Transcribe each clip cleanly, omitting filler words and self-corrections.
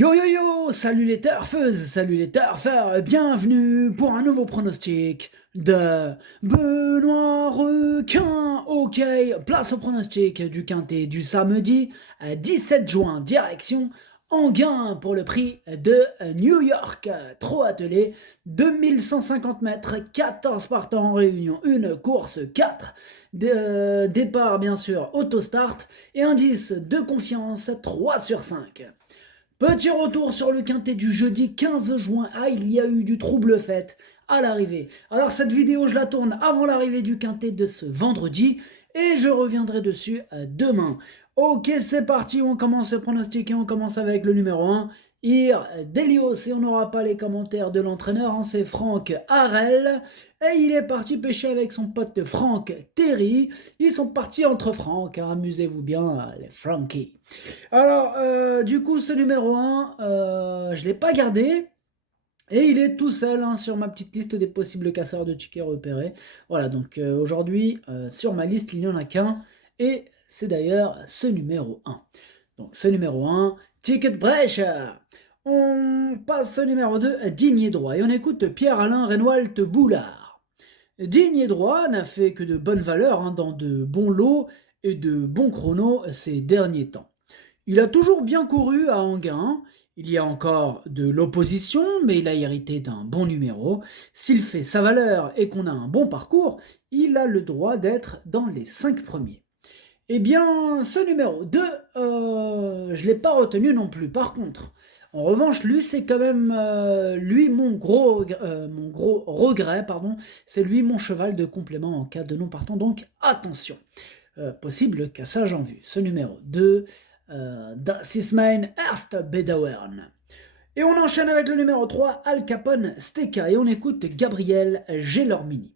Yo yo yo, salut les turfeuses, salut les turfeurs, bienvenue pour un nouveau pronostic de Benoît Requin. Ok, place au pronostic du quintet du samedi 17 juin, direction Enghien pour le prix de New York. Trop attelé, 2150 mètres, 14 partants en réunion, une course 4. Départ bien sûr, autostart et indice de confiance 3 sur 5. Petit retour sur le quintet du jeudi 15 juin. Ah, il y a eu du trouble fait à l'arrivée. Alors cette vidéo, je la tourne avant l'arrivée du quintet de ce vendredi et je reviendrai dessus demain. Ok, c'est parti, on commence le pronostic et on commence avec le numéro 1. Ir Delios, et on n'aura pas les commentaires de l'entraîneur, hein, c'est Franck Harel. Et il est parti pêcher avec son pote Franck Terry. Ils sont partis entre Franck, hein, amusez-vous bien, les Frankie. Alors, du coup, ce numéro 1, je ne l'ai pas gardé. Et il est tout seul hein, sur ma petite liste des possibles casseurs de tickets repérés. Voilà, donc aujourd'hui, sur ma liste, il n'y en a qu'un. Et c'est d'ailleurs ce numéro 1. Donc ce numéro 1, Ticket Brecher. On passe au numéro 2, Digne et Droit. Et on écoute Pierre-Alain Renoult Boulard. Digne et Droit n'a fait que de bonnes valeurs hein, dans de bons lots et de bons chronos ces derniers temps. Il a toujours bien couru à Enghien. Il y a encore de l'opposition, mais il a hérité d'un bon numéro. S'il fait sa valeur et qu'on a un bon parcours, il a le droit d'être dans les 5 premiers. Eh bien, ce numéro 2, je ne l'ai pas retenu non plus. Par contre, en revanche, lui, c'est quand même lui mon gros regret, pardon. C'est lui mon cheval de complément en cas de non partant. Donc attention, possible cassage en vue. Ce numéro 2, Das ist mein erster Bedauern. Et on enchaîne avec le numéro 3, Al Capone Steka. Et on écoute Gabriel Gelormini.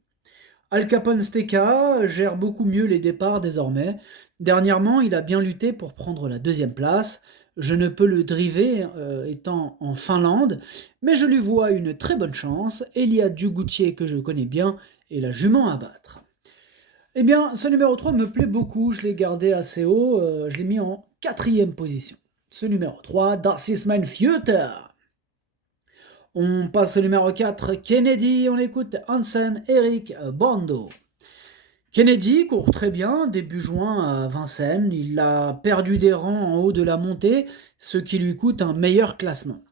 Al Capone Steka gère beaucoup mieux les départs désormais. Dernièrement, il a bien lutté pour prendre la 2e place. Je ne peux le driver étant en Finlande, mais je lui vois une très bonne chance. Elia Dugoutier, que je connais bien, est la jument à battre. Eh bien, ce numéro 3 me plaît beaucoup. Je l'ai gardé assez haut. Je l'ai mis en 4e position. Ce numéro 3, Das ist mein Future. On passe au numéro 4, Kennedy, on écoute Hansen Eric Bando. Kennedy court très bien, début juin à Vincennes, il a perdu des rangs en haut de la montée, ce qui lui coûte un meilleur classement.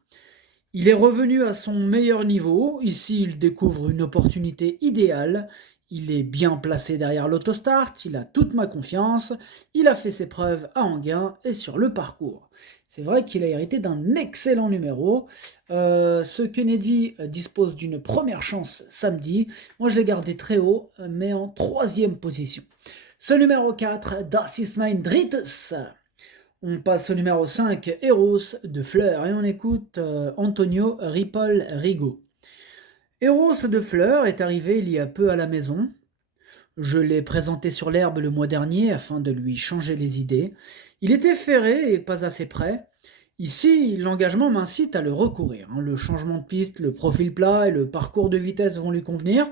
Il est revenu à son meilleur niveau, ici il découvre une opportunité idéale, il est bien placé derrière l'autostart, il a toute ma confiance, il a fait ses preuves à Enghien et sur le parcours. C'est vrai qu'il a hérité d'un excellent numéro. Ce Kennedy dispose d'une première chance samedi. Moi, je l'ai gardé très haut, mais en 3e position. Ce numéro 4, Das ist mein drittes. On passe au numéro 5, Eros de Fleur, et on écoute Antonio Ripoll Rigo. Eros de Fleur est arrivé il y a peu à la maison. Je l'ai présenté sur l'herbe le mois dernier afin de lui changer les idées. Il était ferré et pas assez prêt. Ici, l'engagement m'incite à le recourir. Le changement de piste, le profil plat et le parcours de vitesse vont lui convenir.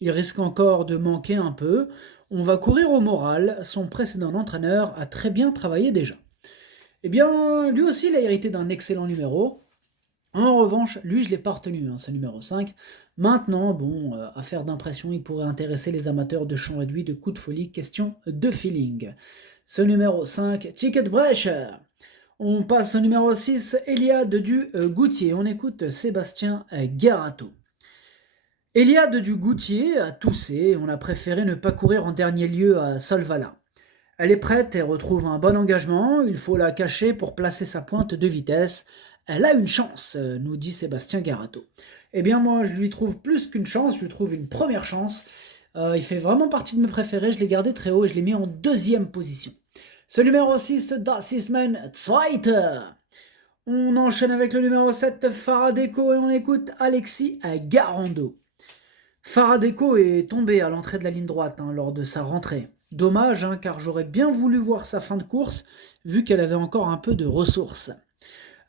Il risque encore de manquer un peu. On va courir au moral. Son précédent entraîneur a très bien travaillé déjà. Eh bien, lui aussi, il a hérité d'un excellent numéro. En revanche, lui, je ne l'ai pas retenu, ce numéro 5. Maintenant, bon, affaire d'impression, il pourrait intéresser les amateurs de champ réduit, de coups de folie, question de feeling. Ce numéro 5, Ticket Brecher. On passe au numéro 6, Eliade du Goutier. On écoute Sébastien Garato. Eliade du Goutier a toussé, on a préféré ne pas courir en dernier lieu à Solvala. Elle est prête et retrouve un bon engagement, il faut la cacher pour placer sa pointe de vitesse. Elle a une chance, nous dit Sébastien Garato. Eh bien moi je lui trouve plus qu'une chance, je lui trouve une première chance. Il fait vraiment partie de mes préférés, je l'ai gardé très haut et je l'ai mis en 2e position. Ce numéro 6, Das ist mein Zweiter. On enchaîne avec le numéro 7, Faradeco, et on écoute Alexis Garando. Faradeco est tombé à l'entrée de la ligne droite lors de sa rentrée. Dommage, car j'aurais bien voulu voir sa fin de course, vu qu'elle avait encore un peu de ressources.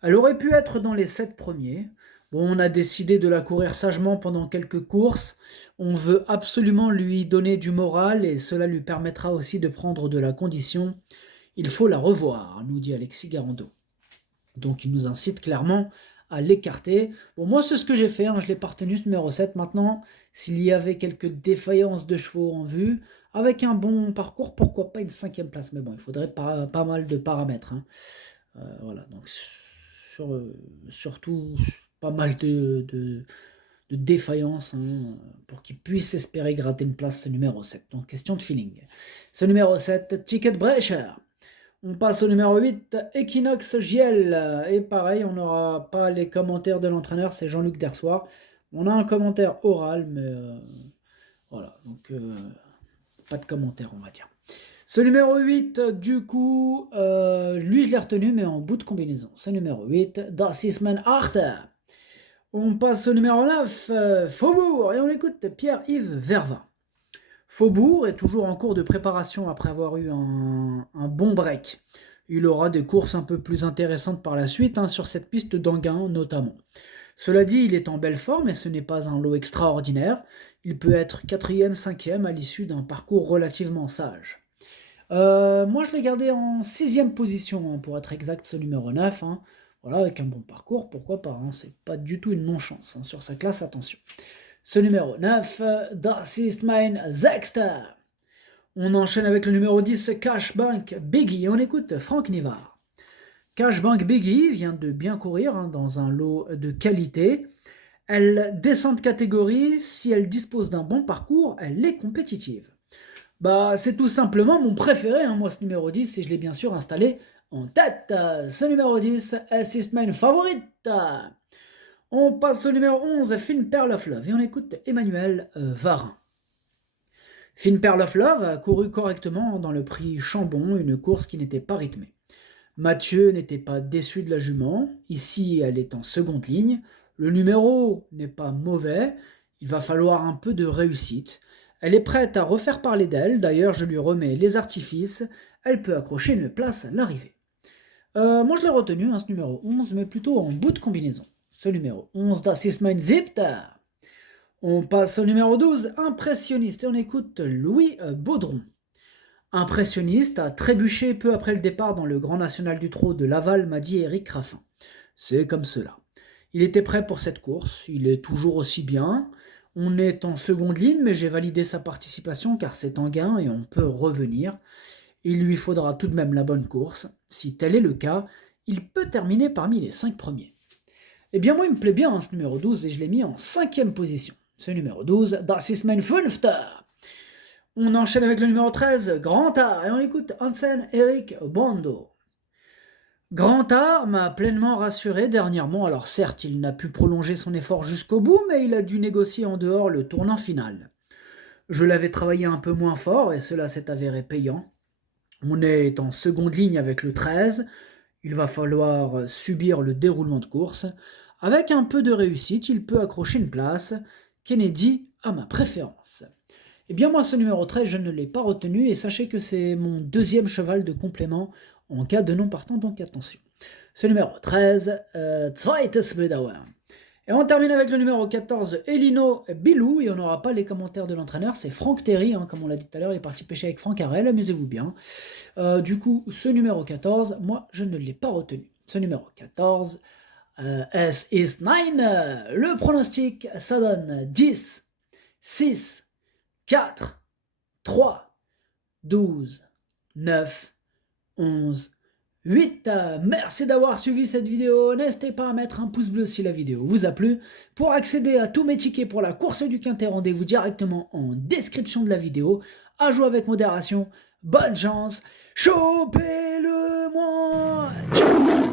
Elle aurait pu être dans les 7 premiers. Bon, on a décidé de la courir sagement pendant quelques courses. On veut absolument lui donner du moral et cela lui permettra aussi de prendre de la condition. Il faut la revoir, nous dit Alexis Garando. Donc il nous incite clairement à l'écarter. Bon, moi c'est ce que j'ai fait, hein, je l'ai pas retenu ce numéro 7. Maintenant, s'il y avait quelques défaillances de chevaux en vue, avec un bon parcours, pourquoi pas une 5e place. Mais bon, il faudrait pas mal de paramètres, hein. Voilà, donc surtout pas mal de défaillances, hein, pour qu'il puisse espérer gratter une place, ce numéro 7. Donc question de feeling. Ce numéro 7, Ticket Brecher. On passe au numéro 8, Equinox Giel. Et pareil, on n'aura pas les commentaires de l'entraîneur, c'est Jean-Luc Dersoir. On a un commentaire oral, mais voilà, donc pas de commentaire, on va dire. Ce numéro 8, du coup, lui je l'ai retenu, mais en bout de combinaison. Ce numéro 8, Das ist mein Achter. On passe au numéro 9, Faubourg, et on écoute Pierre-Yves Vervin. Faubourg est toujours en cours de préparation après avoir eu un bon break. Il aura des courses un peu plus intéressantes par la suite, hein, sur cette piste d'Anguin notamment. Cela dit, il est en belle forme et ce n'est pas un lot extraordinaire. Il peut être 4e, 5e à l'issue d'un parcours relativement sage. Moi, je l'ai gardé en 6e position, hein, pour être exact, ce numéro 9. Hein. Voilà, avec un bon parcours, pourquoi pas. Hein, c'est pas du tout une non-chance, hein, sur sa classe, attention. Ce numéro 9, Das ist mein Sechster. On enchaîne avec le numéro 10, Cashbank Biggie. On écoute Franck Nivard. Cashbank Biggie vient de bien courir, hein, dans un lot de qualité. Elle descend de catégorie. Si elle dispose d'un bon parcours, elle est compétitive. Bah, c'est tout simplement mon préféré, hein, moi, ce numéro 10, et je l'ai bien sûr installé en tête. Ce numéro 10, es ist mein Favorit. On passe au numéro 11, Finn Pearl of Love, et on écoute Emmanuel Varin. Finn Pearl of Love a couru correctement dans le prix Chambon, une course qui n'était pas rythmée. Mathieu n'était pas déçu de la jument, ici elle est en seconde ligne, le numéro n'est pas mauvais, il va falloir un peu de réussite. Elle est prête à refaire parler d'elle, d'ailleurs je lui remets les artifices, elle peut accrocher une place à l'arrivée. Moi je l'ai retenu, hein, ce numéro 11, mais plutôt en bout de combinaison. Ce numéro 11, Das ist mein Siebter. On passe au numéro 12, Impressionniste, et on écoute Louis Baudron. Impressionniste a trébuché peu après le départ dans le Grand National du Trot de Laval, m'a dit Éric Raffin. C'est comme cela. Il était prêt pour cette course, il est toujours aussi bien. On est en seconde ligne, mais j'ai validé sa participation car c'est en gain et on peut revenir. Il lui faudra tout de même la bonne course. Si tel est le cas, il peut terminer parmi les 5 premiers. Eh bien moi il me plaît bien, hein, ce numéro 12, et je l'ai mis en 5e position. Ce numéro 12, Das ist mein Fünfter. On enchaîne avec le numéro 13, Grand Art, et on écoute Hansen Eric Bondo. Grand Art m'a pleinement rassuré dernièrement, alors certes il n'a pu prolonger son effort jusqu'au bout, mais il a dû négocier en dehors le tournant final. Je l'avais travaillé un peu moins fort et cela s'est avéré payant. On est en seconde ligne avec le 13, il va falloir subir le déroulement de course. Avec un peu de réussite, il peut accrocher une place. Kennedy a ma préférence. Eh bien moi ce numéro 13 je ne l'ai pas retenu et sachez que c'est mon 2e cheval de complément en cas de non partant, donc attention. Ce numéro 13, Zweites Bedauer. Et on termine avec le numéro 14, Elino Bilou, et on n'aura pas les commentaires de l'entraîneur, c'est Franck Terry, hein, comme on l'a dit tout à l'heure, il est parti pêcher avec Franck Harel, amusez-vous bien. Du coup, ce numéro 14, moi je ne l'ai pas retenu. Ce numéro 14, Es ist nein, le pronostic, ça donne 10, 6, 4, 3, 12, 9, 11, 8. Merci d'avoir suivi cette vidéo. N'hésitez pas à mettre un pouce bleu si la vidéo vous a plu. Pour accéder à tous mes tickets pour la course du Quintet, rendez-vous directement en description de la vidéo. À jouer avec modération. Bonne chance. Chopez-le moi. Ciao.